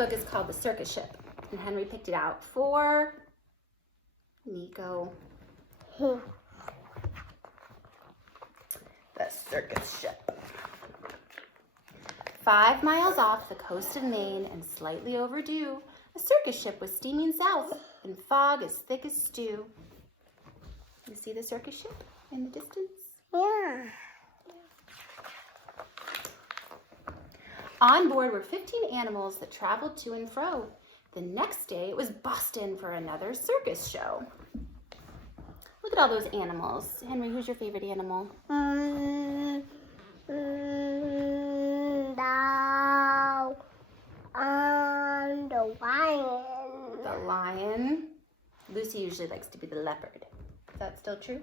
book is called The Circus Ship, and Henry picked it out for Nico. The Circus Ship. 5 miles off the coast of Maine and slightly overdue, a circus ship was steaming south in fog as thick as stew. You see the circus ship in the distance? Yeah. On board were 15 animals that traveled to and fro. The next day, it was Boston for another circus show. Look at all those animals. Henry, who's your favorite animal? The lion. The lion. Lucy usually likes to be the leopard. Is that still true?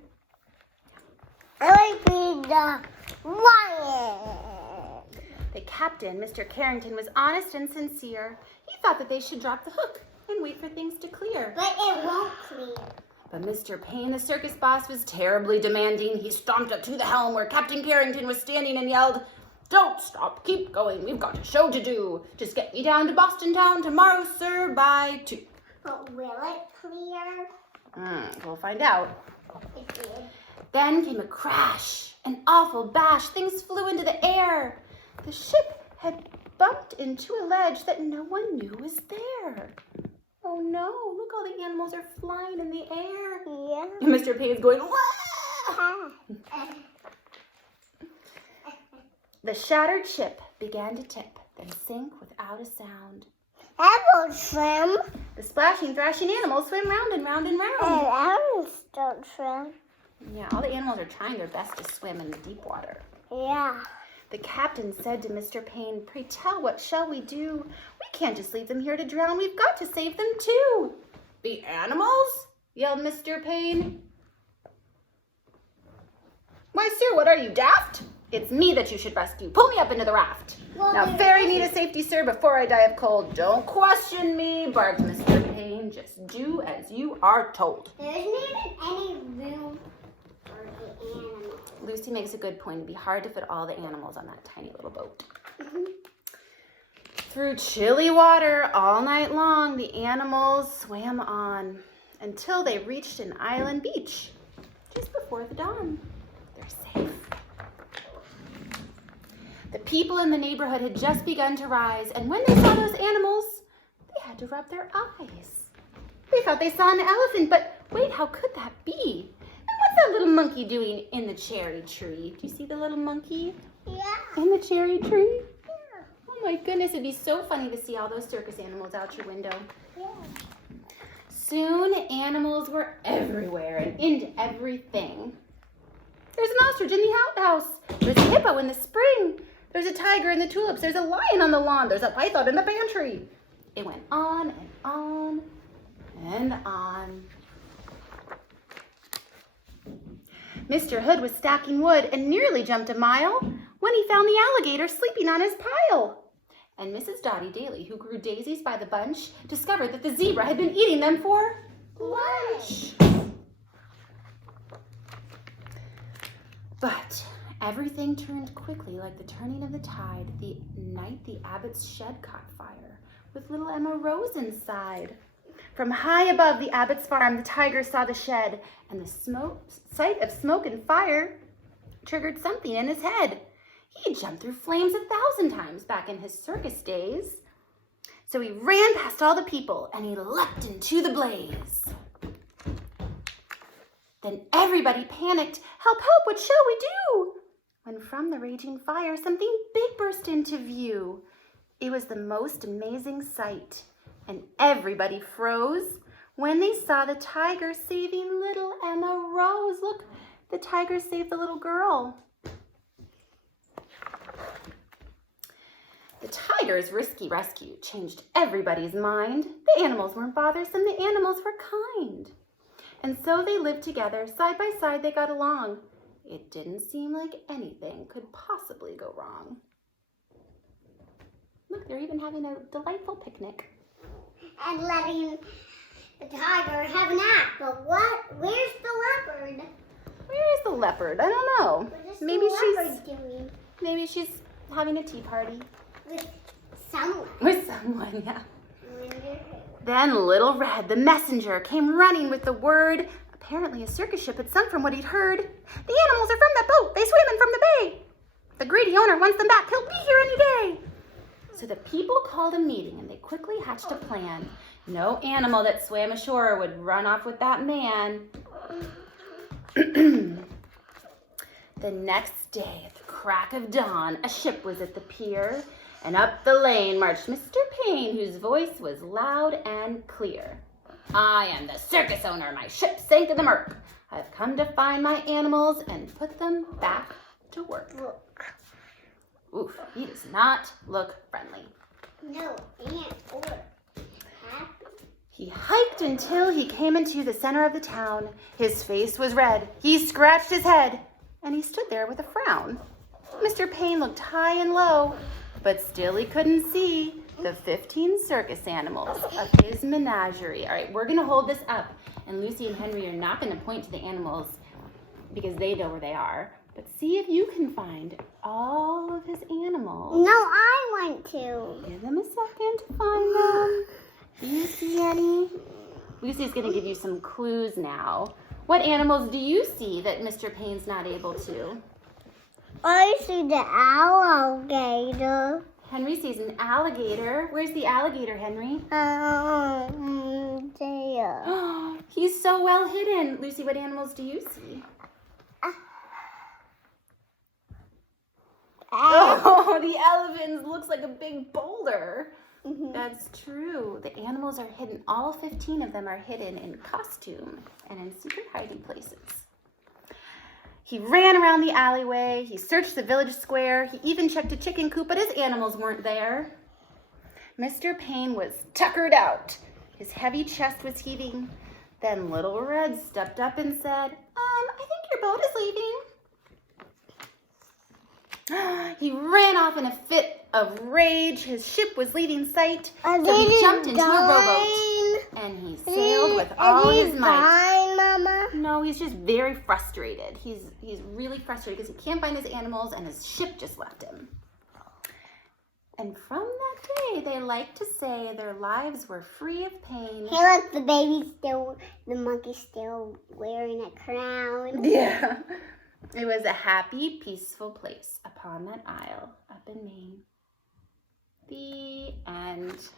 I like being the lion. The captain, Mr. Carrington, was honest and sincere. He thought that they should drop the hook and wait for things to clear. But it won't clear. But Mr. Payne, the circus boss, was terribly demanding. He stomped up to the helm where Captain Carrington was standing and yelled, "Don't stop, keep going, we've got a show to do. Just get me down to Boston town tomorrow, sir, by 2. But will it clear? We'll find out. It did. Then came a crash, an awful bash. Things flew into the air. The ship had bumped into a ledge that no one knew was there. Oh no, look, all the animals are flying in the air. Yeah. And Mr. Payne's going, "Wah!" The shattered ship began to tip, then sink without a sound. I will swim. The splashing, thrashing animals swim round and round and round. And animals don't swim. Yeah, all the animals are trying their best to swim in the deep water. Yeah. The captain said to Mr. Payne, "Pray tell, what shall we do? We can't just leave them here to drown. We've got to save them too." "The animals?" yelled Mr. Payne. "Why, sir, what are you, daft? It's me that you should rescue. Pull me up into the raft." Well, "Now, ferry me to safety, sir, before I die of cold." "Don't question me," barked Mr. Payne. "Just do as you are told." There isn't even any room for the animals. Lucy makes a good point. It'd be hard to fit all the animals on that tiny little boat. Through chilly water all night long, the animals swam on until they reached an island beach just before the dawn. They're safe. The people in the neighborhood had just begun to rise, and when they saw those animals, they had to rub their eyes. They thought they saw an elephant, but wait, how could that be? And what's that little monkey doing in the cherry tree? Do you see the little monkey Yeah. in the cherry tree? Oh my goodness, it'd be so funny to see all those circus animals out your window. Yeah. Soon, animals were everywhere and into everything. There's an ostrich in the outhouse. There's a hippo in the spring. There's a tiger in the tulips. There's a lion on the lawn. There's a python in the pantry. It went on and on and on. Mr. Hood was stacking wood and nearly jumped a mile when he found the alligator sleeping on his pile. And Mrs. Dottie Daly, who grew daisies by the bunch, discovered that the zebra had been eating them for lunch. But everything turned quickly like the turning of the tide the night the Abbott's shed caught fire, with little Emma Rose inside. From high above the Abbott's farm, the tiger saw the shed, and the sight of smoke and fire triggered something in his head. He had jumped through flames 1,000 times back in his circus days. So he ran past all the people, and he leapt into the blaze. Then everybody panicked. "Help, help, what shall we do?" When from the raging fire, something big burst into view. It was the most amazing sight, and everybody froze when they saw the tiger saving little Emma Rose. Look, the tiger saved the little girl. The tiger's risky rescue changed everybody's mind. The animals weren't bothersome, the animals were kind. And so they lived together, side by side they got along. It didn't seem like anything could possibly go wrong. Look, they're even having a delightful picnic. And letting the tiger have a nap. But what? Where's the leopard? Where is the leopard? I don't know. What is Maybe the leopard doing? maybe she's having a tea party With someone. with someone. someone, yeah. Then Little Red, the messenger, came running with the word. Apparently a circus ship had sung from what he'd heard. The animals are from that boat. They swim in from the bay. The greedy owner wants them back. He'll be here any day. So the people called a meeting and they quickly hatched a plan. No animal that swam ashore would run off with that man. The next day, at the crack of dawn, a ship was at the pier, and up the lane marched Mr. Payne, whose voice was loud and clear. I am the circus owner. My ship sank in the murk. I've come to find my animals and put them back to work. Oof, he does not look friendly. No, or happy. He hiked until he came into the center of the town. His face was red. He scratched his head, and he stood there with a frown. Mr. Payne looked high and low, but still he couldn't see the 15 circus animals of his menagerie. All right, we're going to hold this up, and Lucy and Henry are not going to point to the animals because they know where they are. But see if you can find all of his animals. No, I want to. Give them a second to find them. Do you see any? Lucy's going to give you some clues now. What animals do you see that Mr. Payne's not able to? I see the alligator. Henry sees an alligator. Where's the alligator, Henry? There. He's so well hidden. Lucy, what animals do you see? Oh, the elephant looks like a big boulder. Mm-hmm. That's true. The animals are hidden. All 15 of them are hidden in costume and in secret hiding places. He ran around the alleyway. He searched the village square. He even checked a chicken coop, but his animals weren't there. Mr. Payne was tuckered out. His heavy chest was heaving. Then Little Red stepped up and said, I think your boat is leaving. He ran off in a fit of rage. His ship was leaving sight. So he jumped into a rowboat and he sailed with all his might. Mama? No, he's just very frustrated. He's really frustrated because he can't find his animals and his ship just left him. And from that day, they like to say their lives were free of pain. Hey, look, the monkey's still wearing a crown. Yeah. It was a happy, peaceful place upon that isle up in Maine. The end.